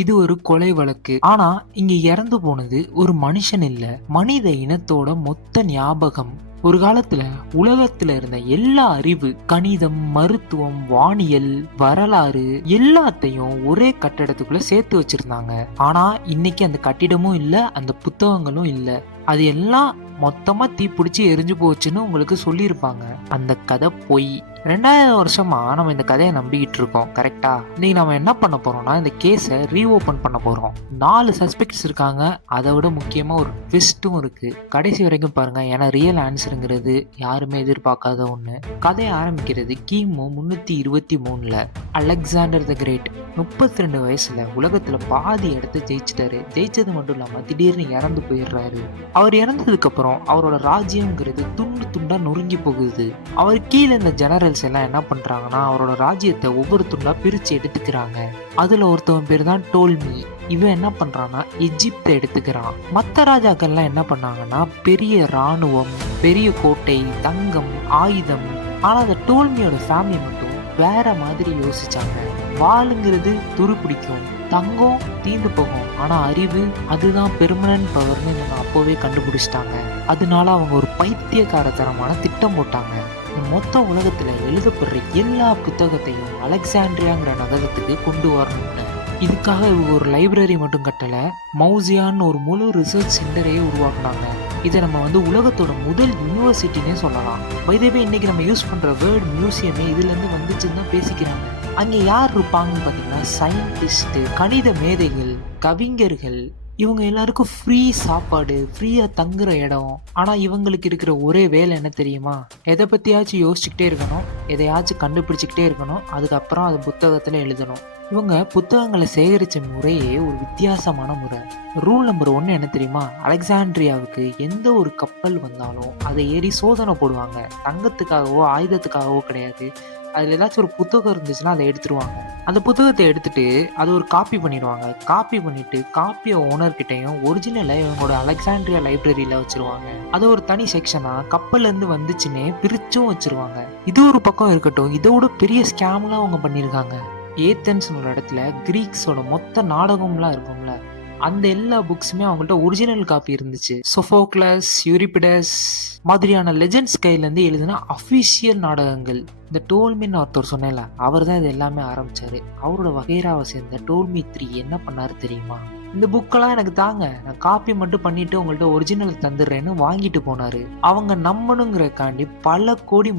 இது ஒரு கொலை வழக்கு. ஆனா இங்க இறந்து போனது ஒரு மனுஷன் இல்ல, மனித இனத்தோட மொத்த ஞாபகம். ஒரு காலத்துல உலகத்துல இருந்த எல்லா அறிவு, கணிதம், மருத்துவம், வானியல், வரலாறு எல்லாத்தையும் ஒரே கட்டடத்துக்குள்ள சேர்த்து வச்சிருந்தாங்க. ஆனா இன்னைக்கு அந்த கட்டிடமும் இல்ல, அந்த புத்தகங்களும் இல்ல. அது எல்லாம் மொத்தமா தீப்பிடிச்சு எரிஞ்சு போச்சுன்னு உங்களுக்கு சொல்லியிருப்பாங்க. அந்த கதை பொய். 2000 வருஷமா நம்ம இந்த கதையை நம்பிக்கிட்டு இருக்கோம். கரெக்டா? இன்னைக்கு நம்ம என்ன பண்ண போறோம்னா, இந்த கேஸை ரீஓபன் பண்ண போறோம். 4 சஸ்பெக்ட்ஸ் இருக்காங்க. அதை விட முக்கியமா ஒரு ட்விஸ்டும் இருக்கு. கடைசி வரைக்கும் பாருங்க, ஏன்னா ரியல் ஆன்சருங்கிறது யாருமே எதிர்பார்க்காத ஒண்ணு. கதையை ஆரம்பிக்கிறது கிமு 323ல. அலெக்சாண்டர் த கிரேட் 32 வயசுல உலகத்துல பாதி இடத்த ஜெயிச்சிட்டாரு. ஜெயிச்சது மட்டும் இல்லாம திடீர்னு இறந்து போயிடுறாரு. அவர் இறந்ததுக்கு அப்புறம் அவரோட ராஜ்யம்ங்கிறது துண்டு துண்டா நொறுங்கி போகுது. அவர் கீழே இந்த ஜெனரல்ஸ் எல்லாம் என்ன பண்றாங்கன்னா, அவரோட ராஜ்யத்தை ஒவ்வொரு துண்டா பிரிச்சு எடுத்துக்கிறாங்க. அதுல ஒருத்தவன் பேர் தான் டோல்மி. இவன் என்ன பண்றான்னா எஜிப்தை எடுத்துக்கிறான். மற்ற ராஜாக்கள்லாம் என்ன பண்ணாங்கன்னா பெரிய ராணுவம், பெரிய கோட்டை, தங்கம், ஆயுதம். ஆனா அந்த டோல்மியோட ஃபேமிலி மட்டும் வேற மாதிரி யோசிச்சாங்க. வாளுங்கிறது துரு பிடிக்கும், தங்கம் தீந்து போகும், ஆனா அறிவு அதுதான் பெர்மனன்ட் பவர்னு இவங்க அப்போவே கண்டுபிடிச்சிட்டாங்க. அதனால அவங்க ஒரு பைத்தியக்காரத்தனமான திட்டம் போட்டாங்க. இந்த மொத்த உலகத்துல எழுதப்படுற எல்லா புத்தகத்தையும் அலெக்சாண்ட்ரியாங்கிற நகரத்துக்கு கொண்டு வரணும்னு. இதுக்காக இவங்க ஒரு லைப்ரரி மட்டும் கட்டல, மௌசியான்னு ஒரு முழு ரிசர்ச் சென்டரையே உருவாக்குனாங்க. இதை நம்ம உலகத்தோட முதல் யூனிவர்சிட்டினே சொல்லலாம். வைதவே இன்னைக்கு நம்ம யூஸ் பண்ற வேர்ட் மியூசியமே இதுல இருந்து வந்துச்சுன்னு தான் பேசிக்கிறாங்க. அங்கே யார் இருப்பாங்கன்னு பார்த்தீங்கன்னா சயின்டிஸ்ட், கணித மேதைகள், கவிஞர்கள். இவங்க எல்லாருக்கும் ஃப்ரீ சாப்பாடு, ஃப்ரீயாக தங்குற இடம். ஆனால் இவங்களுக்கு இருக்கிற ஒரே வேலை என்ன தெரியுமா? எதை பற்றியாச்சும் யோசிச்சுக்கிட்டே இருக்கணும், எதையாச்சும் கண்டுபிடிச்சிக்கிட்டே இருக்கணும், அதுக்கப்புறம் அது புத்தகத்தில் எழுதணும். இவங்க புத்தகங்களை சேகரித்த முறையே ஒரு வித்தியாசமான முறை. ரூல் நம்பர் 1 என்ன தெரியுமா? அலெக்சாண்ட்ரியாவுக்கு எந்த ஒரு கப்பல் வந்தாலும் அதை ஏறி சோதனை போடுவாங்க. தங்கத்துக்காகவோ ஆயுதத்துக்காகவோ கிடையாது. அதில் ஏதாச்சும் ஒரு புத்தகம் இருந்துச்சுன்னா அதை எடுத்துருவாங்க. அந்த புத்தகத்தை எடுத்துட்டு அதை ஒரு காப்பி பண்ணிடுவாங்க. காப்பி பண்ணிட்டு காப்பியை ஓனர்கிட்டையும் ஒரிஜினலை இவங்களோட அலெக்சாண்ட்ரியா லைப்ரரியில வச்சிருவாங்க. அதை ஒரு தனி செக்ஷனா கப்பல்ல இருந்து வந்துச்சுன்னே பிரிச்சும் வச்சிருவாங்க. இது ஒரு பக்கம் இருக்கட்டும், இதோட பெரிய ஸ்கேம்லாம் அவங்க பண்ணியிருக்காங்க. ஏத்தன்ஸ் ஒரு இடத்துல கிரீக்ஸோட மொத்த நாடகம்லாம் இருக்கும்ல, அந்த எல்லா புக்ஸுமே அவங்கள்ட்ட ஒரிஜினல் காப்பி இருந்துச்சு. சொஃபோக்ளஸ், யூரிபிடஸ் மாதிரியான லெஜெண்ட்ஸ் கையிலேருந்து எழுதின அஃபிஷியல் நாடகங்கள். இந்த டோல்மின்னு ஒருத்தர் சொன்னேன்ல, அவர் தான் இது எல்லாமே ஆரம்பிச்சாரு. அவரோட வகைராவை சேர்ந்த டோல்மி 3 என்ன பண்ணாரு தெரியுமா? இந்த புக்கெல்லாம் எனக்கு தாங்க, நான் காப்பி மட்டும் பண்ணிட்டு உங்கள்ட்ட ஒரிஜினல் தந்துடுறேன்னு வாங்கிட்டு போனாரு. அவங்க நம்பணுங்கிறக்காண்டி பல கோடி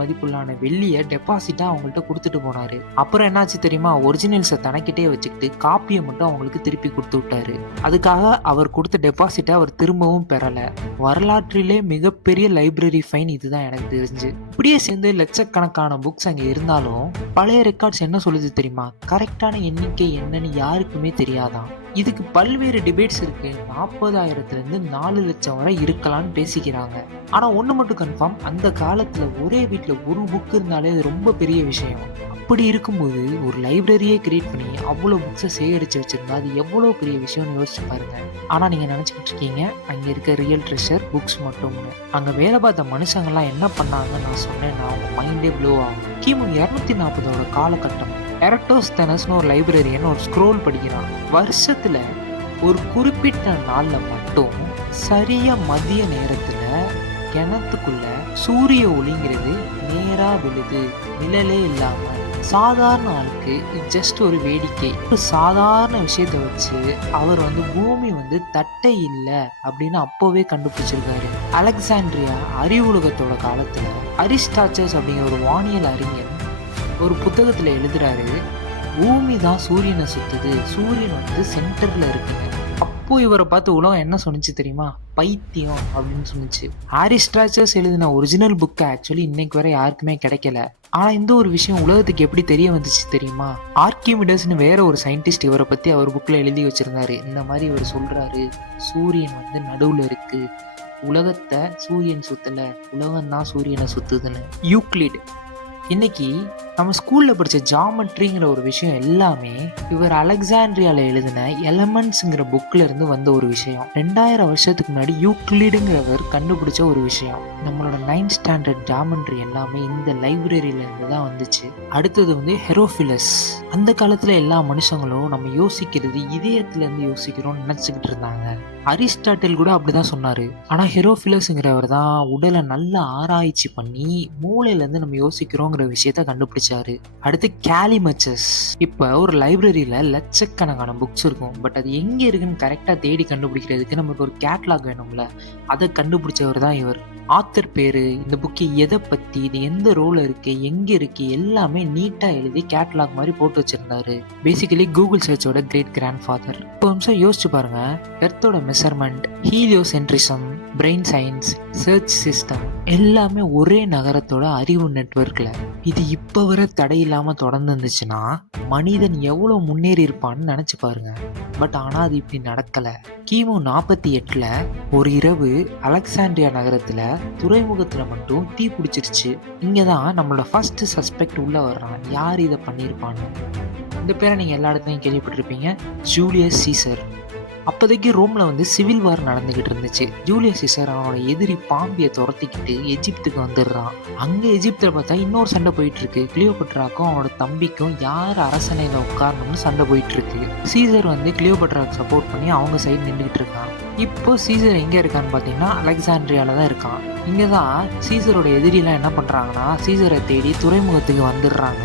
மதிப்பிலான வெள்ளியை டெபாசிட்டா அவங்கள்ட்ட கொடுத்துட்டு போனாரு. அப்புறம் என்னாச்சு தெரியுமா? ஒரிஜினல்ஸை தனக்கிட்டே வச்சுக்கிட்டு காப்பியை மட்டும் அவங்களுக்கு திருப்பி கொடுத்து விட்டாரு. அதுக்காக அவர் கொடுத்த டெபாசிட்டை அவர் திரும்பவும் பெறல. வரலாற்றிலே மிகப்பெரிய லைப்ரரி ஃபைன் இதுதான் எனக்கு தெரிஞ்சு. இப்படியே சேர்ந்து லட்சக்கணக்கான புக்ஸ் அங்கே இருந்தாலும் பழைய ரெக்கார்ட்ஸ் என்ன சொல்லுது தெரியுமா? கரெக்டான எண்ணிக்கை என்னன்னு யாருக்குமே தெரியாதான். இதுக்கு பல்வேறு டிபேட்ஸ் இருக்கு. 40,000 இருந்து 4 லட்சம் வரை இருக்கலாம்னு பேசிக்கிறாங்க. ஆனா ஒண்ணு மட்டும் கன்ஃபார்ம், அந்த காலத்துல ஒரே வீட்டுல ஒரு புக் இருந்தாலே அது ரொம்ப பெரிய விஷயம். அப்படி இருக்கும்போது ஒரு லைப்ரரியே கிரியேட் பண்ணி அவ்வளோ புக்ஸை சேகரித்து வச்சுருந்தா அது எவ்வளோ பெரிய விஷயம்னு யோசிச்சு பாருங்க. ஆனால் நீங்கள் நினச்சிக்கிட்டு இருக்கீங்க அங்கே இருக்க ரியல் ட்ரெஷர் புக்ஸ் மட்டும்னு. அங்கே வேலை பார்த்த மனுஷங்கள்லாம் என்ன பண்ணாங்கன்னு நான் சொன்னேன்னா அவங்க மைண்டே ப்ளோ ஆகும். கிமு 240ஓட காலகட்டம். எரட்டோஸ்தெனஸ்னு ஒரு லைப்ரரியன் ஒரு ஸ்க்ரோல் படிக்கிறான். வருஷத்தில் ஒரு குறிப்பிட்ட நாளில் மட்டும் சரியாக மதிய நேரத்தில் கிணத்துக்குள்ள சூரிய ஒளிங்கிறது நேரா விழுது, நிழலே இல்லாம. சாதாரண ஆளுக்கு ஜஸ்ட் ஒரு வேடிக்கை. ஒரு சாதாரண விஷயத்தை வச்சு அவர் பூமி தட்டை இல்லை அப்படின்னு அப்போவே கண்டுபிடிச்சிருக்காரு. அலெக்சாண்ட்ரியா அறிவுலகத்தோட காலத்துல அரிஸ்டாச்சஸ் அப்படிங்கிற ஒரு வானியல் அறிஞர் ஒரு புத்தகத்துல எழுதுறாரு, பூமி தான் சூரியனை சுத்துது, சூரியன் சென்டர்ல இருக்குங்க. அப்போ இவரை பார்த்து உலகம் என்ன சொன்னிச்சு தெரியுமா? பைத்தியம் அப்படின்னு சொன்னிச்சு. அரிஸ்டாச்சஸ் எழுதின ஒரிஜினல் புக்கு ஆக்சுவலி இன்னைக்கு வரை யாருக்குமே கிடைக்கல. ஆனா இந்த ஒரு விஷயம் உலகத்துக்கு எப்படி தெரிய வந்துச்சு தெரியுமா? ஆர்கிமிடஸ்னு வேற ஒரு சயின்டிஸ்ட் இவரை பத்தி அவர் புக்ல எழுதி வச்சிருந்தாரு. இந்த மாதிரி இவர் சொல்றாரு, சூரியன் நடுவுல இருக்கு, உலகத்தை சூரியன் சுத்தல, உலகம் தான் சூரியனை சுத்துதுன்னு. யூக்ளிட் இன்னைக்கு நம்ம ஸ்கூல்ல படிச்ச ஜாமெட்ரிங்கிற ஒரு விஷயம் எல்லாமே இவர் அலெக்சாண்ட்ரியால எழுதின எலமெண்ட்ஸ்ங்கிற புக்ல இருந்து வந்த ஒரு விஷயம். 2000 வருஷத்துக்கு முன்னாடி யூக்ளிடுங்கிறவர் கண்டுபிடிச்ச ஒரு விஷயம். நம்மளோட 9th ஸ்டாண்டர்ட் ஜாமெட்ரி எல்லாமே இந்த லைப்ரரியில இருந்து தான் வந்துச்சு. அடுத்தது வந்து ஹெரோஃபிலஸ். அந்த காலத்துல எல்லா மனுஷங்களும் நம்ம யோசிக்கிறது இதயத்துல இருந்து யோசிக்கிறோம்னு நினைச்சுக்கிட்டு இருந்தாங்க. அரிஸ்டாட்டில் கூட அப்படிதான் சொன்னாரு. ஆனா ஹெரோஃபிலஸ்ங்கிறவர் தான் உடலை நல்லா ஆராய்ச்சி பண்ணி மூளையில இருந்து நம்ம யோசிக்கிறோங்கிற விஷயத்த கண்டுபிடிச்சாரு. அடுத்து கேலிமச்சஸ். இப்ப ஒரு லைப்ரரியில லட்சக்கணக்கான புக்ஸ் இருக்கும். பட் அது எங்க இருக்குன்னு கரெக்டா தேடி கண்டுபிடிக்கிறதுக்கு நமக்கு ஒரு கேட்லாக் வேணும்ல. அதை கண்டுபிடிச்சவர் தான் இவர். ஆத்தர் பேரு, இந்த புக்கு எதை பத்தி, இது எந்த ரோல இருக்கு, எங்க இருக்கு, எல்லாமே நீட்டா எழுதி கேட்லாக் மாதிரி போட்டு வச்சிருந்தாரு. பேசிக்கலி கூகுள் சர்ச்சோட கிரேட் கிராண்ட் ஃபாதர். இப்போ நிமிஷம் யோசிச்சு பாருங்க. எர்த்தோட measurement, heliocentrism, brain science, church system எல்லாமே ஒரே நகரத்தோட அறிவு நெட்வொர்க்ல. இது இப்ப வரை தடையில்லாம தொடர்ந்து இருந்துச்சுன்னா மனிதன் எவ்வளவு முன்னேறி இருப்பான்னு நினைச்சு பாருங்க. பட் ஆனா அது இப்படி நடக்கல. கிமு 48ல ஒரு இரவு அலெக்சாண்ட்ரியா நகரத்துல துறைமுகத்துல மட்டும் தீ பிடிச்சிருச்சு. இங்கதான் நம்மளோட ஃபர்ஸ்ட் சஸ்பெக்ட் உள்ள வர்றான். யார் இதை பண்ணியிருப்பான்னு. இந்த பேரை நீங்க எல்லா இடத்துலையும் கேள்விப்பட்டிருப்பீங்க, ஜூலியஸ் சீசர். அப்போதைக்கு ரோம்ல வந்து சிவில் வார் நடந்துகிட்டு இருந்துச்சு. ஜூலியஸ் சீசர் அவனோட எதிரி பாம்பியை துரத்திக்கிட்டு எஜிப்துக்கு வந்துடுறான். அங்க எஜிப்தில் பார்த்தா இன்னொரு சண்டை போயிட்டு இருக்கு. கிளியோபட்ராக்கும் அவனோட தம்பிக்கும் யார் அரசனையில உட்காரணும்னு சண்டை போயிட்டு இருக்கு. சீசர் வந்து கிளியோபட்ராக்கு சப்போர்ட் பண்ணி அவங்க சைடு நின்றுகிட்டு இருக்கான். இப்போ சீசர் எங்க இருக்கான்னு பாத்தீங்கன்னா அலெக்சாண்ட்ரியால தான் இருக்கான். இங்கதான் சீசரோட எதிரிலாம் என்ன பண்றாங்கன்னா சீசரை தேடி துறைமுகத்துக்கு வந்துடுறாங்க.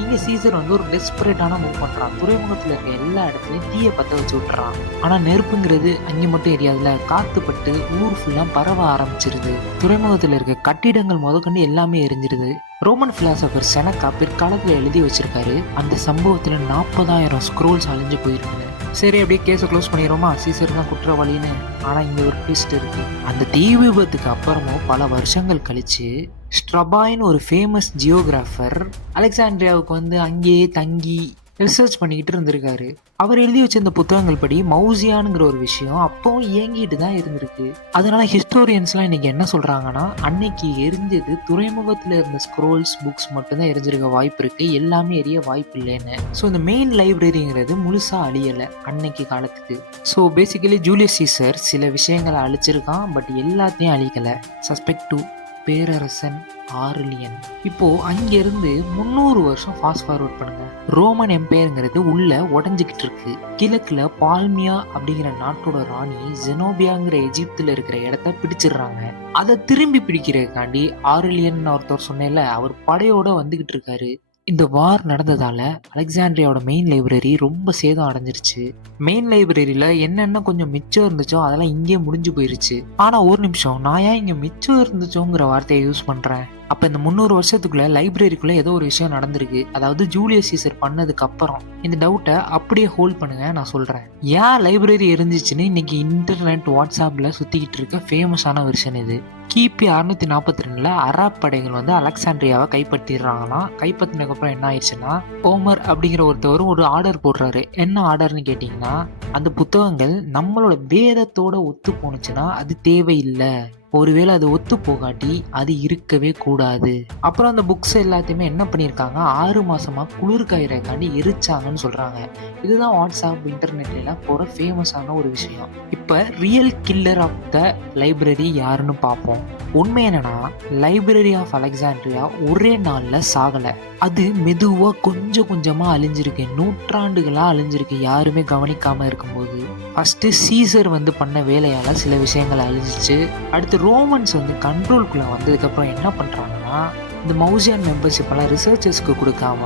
இங்க சீசர் வந்து ஒரு டெஸ்பரேட்டான மூவ் பண்றான். துறைமுகத்துல இருக்க எல்லா இடத்துலயும் தீயை பத்த வச்சு விட்டுறான். ஆனா நெருப்புங்கிறது அங்க மட்டும் எரியாதுல, காத்து பட்டு ஊர் ஃபுல்லா பரவ ஆரம்பிச்சிருது. துறைமுகத்துல இருக்க கட்டிடங்கள் முதற்கொண்டு எல்லாமே எரிஞ்சிருது. ரோமன் பிலாசபர் செனக்கா பிற்காலத்துல எழுதி வச்சிருக்காரு, அந்த சம்பவத்துல 40,000 ஸ்க்ரோல்ஸ் அழிஞ்சு போயிருக்குன்னு. சரி, அப்படியே கேஸை க்ளோஸ் பண்ணிடுவோமா, சீசர் தான் குற்றவாளின்னு. ஆனா இங்க ஒரு ட்விஸ்ட் இருக்கு. அந்த தீ விபத்துக்கு அப்புறமும் பல வருஷங்கள் கழிச்சு ஸ்ட்ரபாய்னு ஒரு ஃபேமஸ் ஜியோகிராஃபர் அலெக்சாண்ட்ரியாவுக்கு வந்து அங்கேயே தங்கி ரிசர்ச் பண்ணிக்கிட்டு இருந்திருக்காரு. அவர் எழுதி வச்ச இந்த புத்தகங்கள் படி மௌசியானுங்கிற ஒரு விஷயம் அப்பவும் இயங்கிட்டு தான் இருந்திருக்கு. அதனால ஹிஸ்டோரியன்ஸ்லாம் இன்னைக்கு என்ன சொல்றாங்கன்னா அன்னைக்கு எரிஞ்சது துறைமுகத்துல இருந்த ஸ்க்ரோல்ஸ் புக்ஸ் மட்டும்தான் எரிஞ்சிருக்க வாய்ப்பு இருக்கு, எல்லாமே எரிய வாய்ப்பு இல்லைன்னு. ஸோ இந்த மெயின் லைப்ரரிங்கிறது முழுசா அழியலை அன்னைக்கு காலத்துக்கு. ஸோ பேசிக்கலி ஜூலியஸ் சீசர் சில விஷயங்களை அழிச்சிருக்கான், பட் எல்லாத்தையும் அழிக்கல. சஸ்பெக்ட் 2 பேரரசன் ஆர்லியன். இப்போ அங்கிருந்து 300 வருஷம் ஃபாஸ்ட் ஃபார்வர்ட் பண்ணுங்க. ரோமன் எம்பையருங்கிறது உள்ள உடஞ்சிக்கிட்டு இருக்கு. கிழக்குல பால்மியா அப்படிங்கிற நாட்டோட ராணி ஜெனோபியாங்கிற எஜிப்துல இருக்கிற இடத்த பிடிச்சிடுறாங்க. அதை திரும்பி பிடிக்கிறதுக்காண்டி ஆர்லியன் ஒருத்தர் சொன்னேன்ல, அவர் படையோட வந்துகிட்டு இருக்காரு. இந்த வார் நடந்ததால அலெக்சாண்ட்ரியாவோட மெயின் லைப்ரரி ரொம்ப சேதம் அடைஞ்சிருச்சு. மெயின் லைப்ரரியில என்னென்ன கொஞ்சம் மிச்சம் இருந்துச்சோ அதெல்லாம் இங்கே முடிஞ்சு போயிருச்சு. ஆனா ஒரு நிமிஷம், நான் ஏன் இங்க மிச்சம் இருந்துச்சோங்கிற வார்த்தையை யூஸ் பண்றேன்? அப்ப இந்த 300 வருஷத்துக்குள்ள லைப்ரரிக்குள்ள ஏதோ ஒரு விஷயம் நடந்திருக்கு. அதாவது ஜூலியஸ் சீசர் பண்ணதுக்கு அப்புறம். இந்த டவுட்டை அப்படியே ஹோல்ட் பண்ணுங்க, நான் சொல்றேன். ஏன் லைப்ரரி இருந்துச்சுன்னு இன்னைக்கு இன்டர்நெட் வாட்ஸ்அப்ல சுத்திக்கிட்டு இருக்க ஃபேமஸான வெர்ஷன் இது. கிபி 642ல அராப் படைகள் வந்து அலெக்சாண்ட்ரியாவை கைப்பற்றிடுறாங்களாம். கைப்பற்றினதுக்கு அப்புறம் என்ன ஆயிடுச்சுன்னா ஓமர் அப்படிங்கிற ஒருத்தவர் ஒரு ஆர்டர் போடுறாரு. என்ன ஆர்டர்னு கேட்டீங்கன்னா, அந்த புத்தகங்கள் நம்மளோட வேதத்தோட ஒத்து போனுச்சுன்னா அது தேவையில்லை, ஒருவேளை அது ஒத்து போகாட்டி அது இருக்கவே கூடாது. அப்புறம் அந்த புக்ஸ் எல்லாத்தையுமே என்ன பண்ணியிருக்காங்க, 6 மாசமா குளிர் காயிறக்காண்டி எரிச்சாங்கன்னு சொல்றாங்க. இதுதான் வாட்ஸ்அப் இன்டர்நெட்ல போற ஃபேமஸான ஒரு விஷயம். இப்ப real killer of the library யாருன்னு பார்ப்போம். உண்மை என்னன்னா, லைப்ரரி ஆஃப் அலெக்சாண்ட்ரியா ஒரே நாள்ல சாகல. அது மெதுவா கொஞ்சம் கொஞ்சமா அழிஞ்சிருக்கு, நூற்றாண்டுகளா அழிஞ்சிருக்கு யாருமே கவனிக்காம இருக்கும்போது. ஃபர்ஸ்ட் சீசர் வந்து பண்ண வேலையால சில விஷயங்கள் அழிஞ்சிச்சு. அடுத்து ரோமன்ஸ் வந்து கண்ட்ரோல்குள்ள வந்ததுக்கு அப்புறம் என்ன பண்றாங்கன்னா, இந்த மௌசியான் மெம்பர்ஷிப் எல்லாம் ரிசர்ச்சர்ஸ்க்கு கொடுக்காம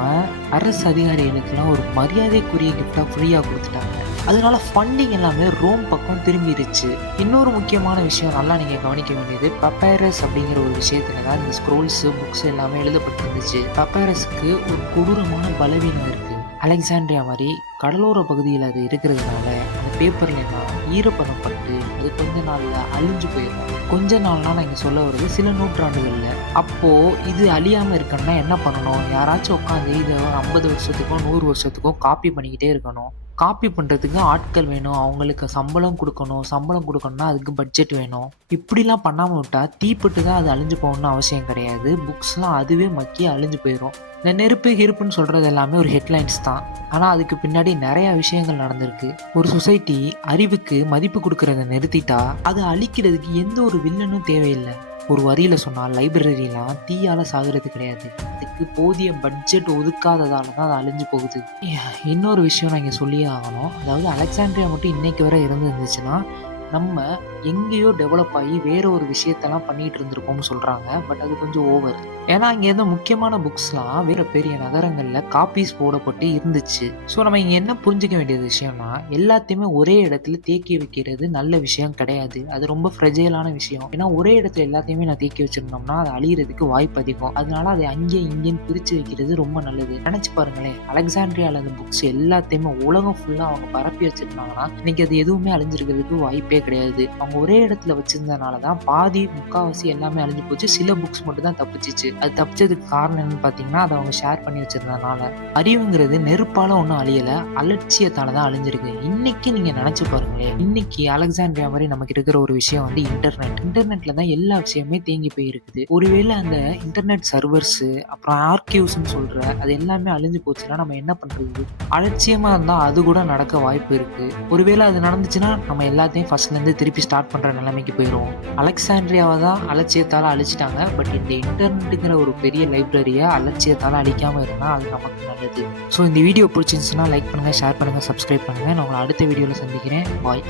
அரசு அதிகாரிகளுக்கெல்லாம் ஒரு மரியாதைக்குரிய கிஃப்டா ஃப்ரீயா கொடுத்துட்டாங்க. அதனால ஃபண்டிங் எல்லாமே ரோம் பக்கம் திரும்பிடுச்சு. இன்னொரு முக்கியமான விஷயம் நல்லா நீங்க கவனிக்க வேண்டியது, பப்பைரஸ் அப்படிங்கிற ஒரு விஷயத்துல தான் இந்த ஸ்க்ரோல்ஸ் புக்ஸ் எல்லாமே எழுதப்பட்டிருந்துச்சு. பப்பைரஸ்க்கு ஒரு கொடூரமான பலவீனம் இருக்கு. அலெக்சாண்ட்ரியா மாதிரி கடலோர பகுதியில் அது இருக்கிறதுனால அந்த பேப்பர்ல எல்லாம் ஈரப்பதம் பட்டு இருக்காது. அது கொஞ்ச நாள்ல அழிஞ்சு போயிரும். கொஞ்ச நாள்னா நான் இங்க சொல்ல வர்றது சில நூற்றாண்டுகள்ல. அப்போ இது அழியாம இருக்கணும்னா என்ன பண்ணணும்? யாராச்சும் உட்காந்து இத 50 வருஷத்துக்கோ, 100 வருஷத்துக்கோ காப்பி பண்ணிக்கிட்டே இருக்கணும். காப்பி பண்றதுக்கு ஆட்கள் வேணும். அவங்களுக்கு சம்பளம் குடுக்கணும். சம்பளம் குடுக்கணும்னா அதுக்கு பட்ஜெட் வேணும். இப்படிலாம் பண்ணாம விட்டா தீப்பட்டு தான் அது அழிஞ்சு போகணும்னு அவசியம் கிடையாது. புக்ஸ்லாம் அதுவே மக்கி அழிஞ்சு போயிரும். இந்த நெருப்பு, கிருப்புன்னு சொல்றது எல்லாமே ஒரு ஹெட்லைன்ஸ் தான். ஆனா அதுக்கு பின்னாடி நெறைய விஷயங்கள் நடந்திருக்கு. ஒரு சொசைட்டி அறிவுக்கு மதிப்பு குடுக்கறத நிறுத்திட்டா, அத அழிக்கிறதுக்கு எந்த ஒரு வில்லனும் தேவையில்ல. ஒரு வரியில சொன்னா லைப்ரரிலாம் தீயால சாகுறது கிடையாது. அதுக்கு போதிய பட்ஜெட் ஒதுக்காததால தான் அது அழிஞ்சு போகுது. இன்னொரு விஷயம் நான் இங்க சொல்லியே ஆகணும். அதாவது அலெக்சாண்ட்ரியா மட்டும் இன்னைக்கு வரை இருந்துச்சுன்னா, நம்ம எங்கேயோ டெவலப் ஆகி வேற ஒரு விஷயத்தெல்லாம் பண்ணிட்டு இருந்திருப்போம்னு சொல்றாங்க. பட் அது கொஞ்சம் ஓவர். ஏன்னா இங்க இருந்த முக்கியமான புக்ஸ்லாம் வேற பெரிய நகரங்கள்ல காப்பீஸ் போடப்பட்டு இருந்துச்சு. ஸோ நம்ம இங்க என்ன புரிஞ்சுக்க வேண்டிய விஷயம்னா, எல்லாத்தையுமே ஒரே இடத்துல தேக்கி வைக்கிறது நல்ல விஷயம் கிடையாது. அது ரொம்ப ஃப்ரெஜைலான விஷயம். ஏன்னா ஒரே இடத்துல எல்லாத்தையுமே நான் தேக்கி வச்சிருந்தோம்னா அது அழியறதுக்கு வாய்ப்பு அதிகம். அதனால அதை அங்கேயும் இங்கேயும் பிரிச்சு வைக்கிறது ரொம்ப நல்லது. நினைச்சு பாருங்களேன், அலெக்சாண்ட்ரியால இருந்த புக்ஸ் எல்லாத்தையுமே உலகம் ஃபுல்லா அவங்க பரப்பி வச்சிருந்தாங்கன்னா இன்னைக்கு அது எதுவுமே அழிஞ்சிருக்கிறதுக்கு வாய்ப்பே கிடையாது. அவங்க ஒரே இடத்துல வச்சிருந்தனால தான் பாதி முக்காவாசி எல்லாமே அழிஞ்சு போச்சு. சில புக்ஸ் மட்டும் தான் தப்பிச்சிச்சு. அது தப்பிச்சதுக்கு காரணம் என்னன்னு பார்த்தீங்கன்னா, அத அவங்க ஷேர் பண்ணி வச்சிருந்தனால. அறிவுங்கிறது நெருப்பால ஒண்ணும் அழியல. அலட்சியத்தால தான் அழிஞ்சிருக்கு. இன்னைக்கு நீங்க நினைச்சு பாருங்களேன். இன்னைக்கு அலெக்சாண்ட்ரியா மாரி நமக்கு இருக்கிற ஒரு விஷயம் வந்து இன்டர்நெட். இன்டர்நெட்ல தான் எல்லா விஷயமுமே தேங்கி போயிருக்குது. ஒருவேளை அந்த இன்டர்நெட் சர்வர்ஸ் அப்புறம் ஆர்கைவ்ஸ்ன்னு சொல்ற அது எல்லாமே அழிஞ்சு போச்சுன்னா நம்ம என்ன பண்றது? அலட்சியமா இருந்தா அது கூட நடக்க வாய்ப்பு இருக்கு. ஒருவேளை அது நடந்துச்சுன்னா நம்ம எல்லாத்தையும் ஃபர்ஸ்ட்ல இருந்து திருப்பி ஸ்டார்ட் பண்ற நிலைமைக்கு போயிருவோம். அலெக்சாண்ட்ரியாவை தான் அலட்சியத்தால அழிச்சிட்டாங்க. பட் இந்த இன்டர்நெட்டுங்கிற ஒரு பெரிய லைப்ரரிய அலட்சியத்தால அழிக்காம இருந்தா அது நமக்கு நல்லது. ஸோ இந்த வீடியோ பிடிச்சிருந்துச்சுன்னா லைக் பண்ணுங்க, ஷேர் பண்ணுங்க, சப்ஸ்கிரைப் பண்ணுங்க. நான் உங்களை அடுத்த வீடியோல சந்திக்கிறேன். பாய்.